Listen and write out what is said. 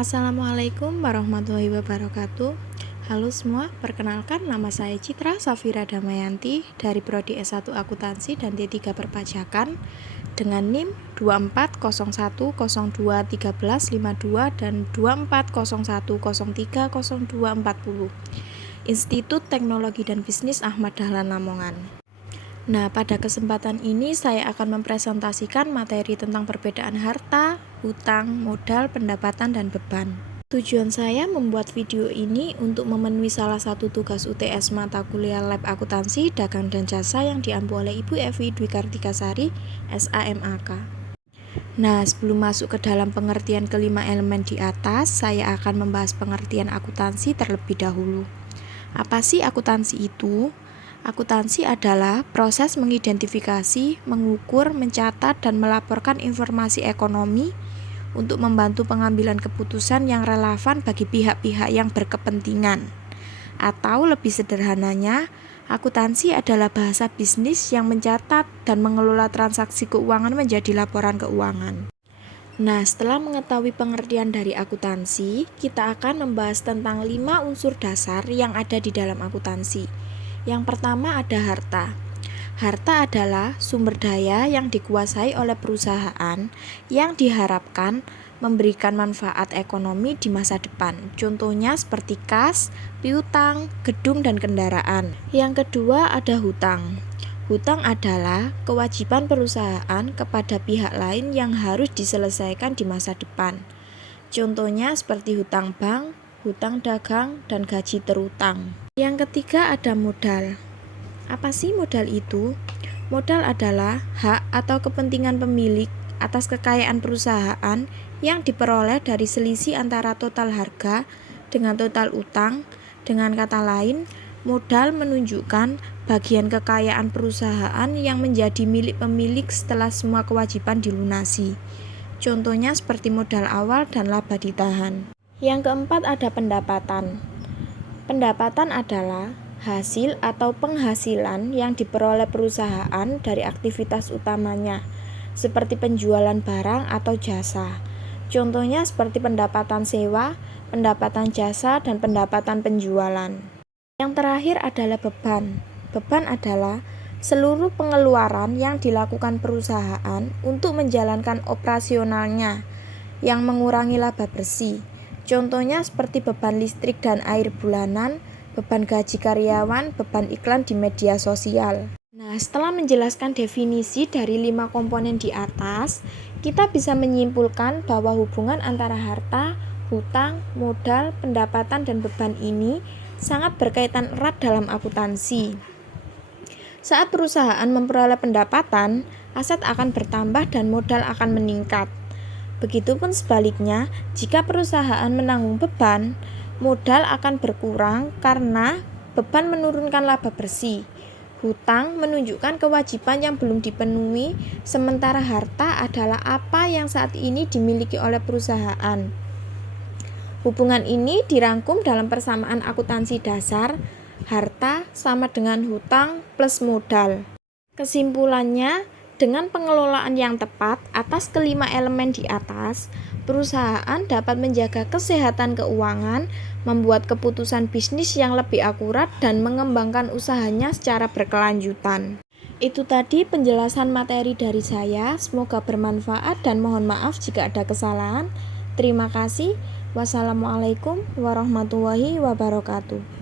Assalamualaikum warahmatullahi wabarakatuh. Halo semua, perkenalkan nama saya Citra Safira Damayanti dari Prodi S1 Akuntansi dan D3 Perpajakan dengan NIM 2401021352 dan 2401030240 Institut Teknologi dan Bisnis Ahmad Dahlan Lamongan. Nah, pada kesempatan ini saya akan mempresentasikan materi tentang perbedaan harta, hutang, modal, pendapatan, dan beban. Tujuan saya membuat video ini untuk memenuhi salah satu tugas UTS mata kuliah Lab Akuntansi, Dagang dan Jasa yang diampu oleh Ibu Evi Dwi Kartikasari, SAMAK. Nah, sebelum masuk ke dalam pengertian kelima elemen di atas, saya akan membahas pengertian akuntansi terlebih dahulu. Apa sih akuntansi itu? Akuntansi adalah proses mengidentifikasi, mengukur, mencatat, dan melaporkan informasi ekonomi untuk membantu pengambilan keputusan yang relevan bagi pihak-pihak yang berkepentingan. Atau lebih sederhananya, akuntansi adalah bahasa bisnis yang mencatat dan mengelola transaksi keuangan menjadi laporan keuangan. Nah, setelah mengetahui pengertian dari akuntansi, kita akan membahas tentang 5 unsur dasar yang ada di dalam akuntansi. Yang pertama ada harta. Harta adalah sumber daya yang dikuasai oleh perusahaan yang diharapkan memberikan manfaat ekonomi di masa depan. Contohnya seperti kas, piutang, gedung, dan kendaraan. Yang kedua ada hutang. Hutang adalah kewajiban perusahaan kepada pihak lain yang harus diselesaikan di masa depan. Contohnya seperti hutang bank, hutang dagang, dan gaji terutang. Yang ketiga ada modal. Apa sih modal itu? Modal adalah hak atau kepentingan pemilik atas kekayaan perusahaan yang diperoleh dari selisih antara total harga dengan total utang. Dengan kata lain, modal menunjukkan bagian kekayaan perusahaan yang menjadi milik pemilik setelah semua kewajiban dilunasi. Contohnya seperti modal awal dan laba ditahan. Yang keempat ada pendapatan. Pendapatan adalah hasil atau penghasilan yang diperoleh perusahaan dari aktivitas utamanya, seperti penjualan barang atau jasa. Contohnya seperti pendapatan sewa, pendapatan jasa, dan pendapatan penjualan. Yang terakhir adalah beban. Beban adalah seluruh pengeluaran yang dilakukan perusahaan untuk menjalankan operasionalnya yang mengurangi laba bersih. Contohnya seperti beban listrik dan air bulanan, beban gaji karyawan, beban iklan di media sosial. Nah, setelah menjelaskan definisi dari 5 komponen di atas, kita bisa menyimpulkan bahwa hubungan antara harta, hutang, modal, pendapatan, dan beban ini sangat berkaitan erat dalam akuntansi. Saat perusahaan memperoleh pendapatan, aset akan bertambah dan modal akan meningkat. Begitupun sebaliknya, jika perusahaan menanggung beban, modal akan berkurang karena beban menurunkan laba bersih. Hutang menunjukkan kewajiban yang belum dipenuhi, sementara harta adalah apa yang saat ini dimiliki oleh perusahaan. Hubungan ini dirangkum dalam persamaan akuntansi dasar, harta sama dengan hutang plus modal. Kesimpulannya, dengan pengelolaan yang tepat atas kelima elemen di atas, perusahaan dapat menjaga kesehatan keuangan, membuat keputusan bisnis yang lebih akurat, dan mengembangkan usahanya secara berkelanjutan. Itu tadi penjelasan materi dari saya, semoga bermanfaat dan mohon maaf jika ada kesalahan. Terima kasih. Wassalamualaikum warahmatullahi wabarakatuh.